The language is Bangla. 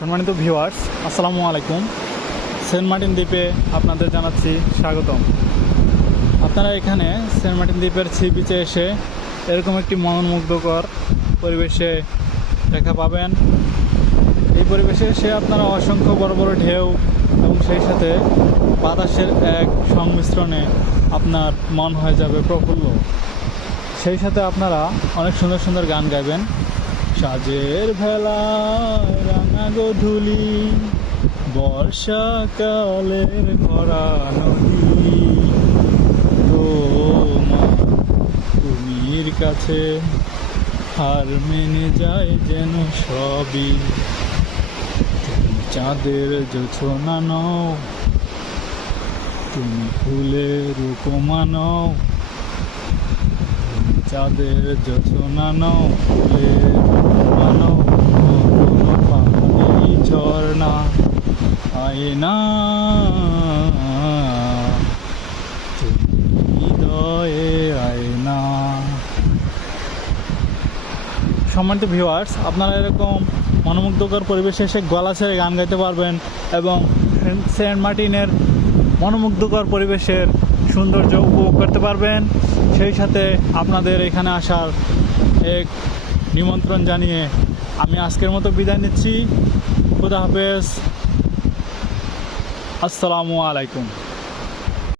সম্মানিত ভিউয়ার্স, আসসালামু আলাইকুম। সেন্ট মার্টিন দ্বীপে আপনাদের জানাচ্ছি স্বাগতম। আপনারা এখানে সেন্ট মার্টিন দ্বীপের সি বিচে এসে এরকম একটি মনোমুগ্ধকর পরিবেশে দেখা পাবেন। এই পরিবেশে এসে আপনারা অসংখ্য বড় বড় ঢেউ এবং সেই সাথে বাতাসের এক সংমিশ্রণে আপনার মন হয়ে যাবে প্রফুল্ল। সেই সাথে আপনারা অনেক সুন্দর সুন্দর গান গাইবেন। সাজের ভেলায় রাঙা গধূলি, বর্ষাকালের ভরা নদী, তোমার তুমির কাছে হার মেনে যায় যেন সবই। তুমি চাঁদের জোছনা নও, তুমি ফুলের উপমা নও, চাঁদের জোছনা নও, ফুলের উপমা নও, কোনো পানি ঝর্ণা আয়না, তুমি হৃদয়ে আয়না। সম্মানিত ভিউয়ার্স, আপনারা এরকম মনোমুগ্ধকর পরিবেশে এসে গলা ছেড়ে গান গাইতে পারবেন এবং সেন্ট মার্টিনের মনোমুগ্ধকর পরিবেশের সৌন্দর্য উপভোগ করতে পারবেন। সেই সাথে আপনাদের এখানে আসার এক নিমন্ত্রণ জানিয়ে আমি আজকের মতো বিদায় নিচ্ছি। খুদা হাফেজ, আসসালামু আলাইকুম।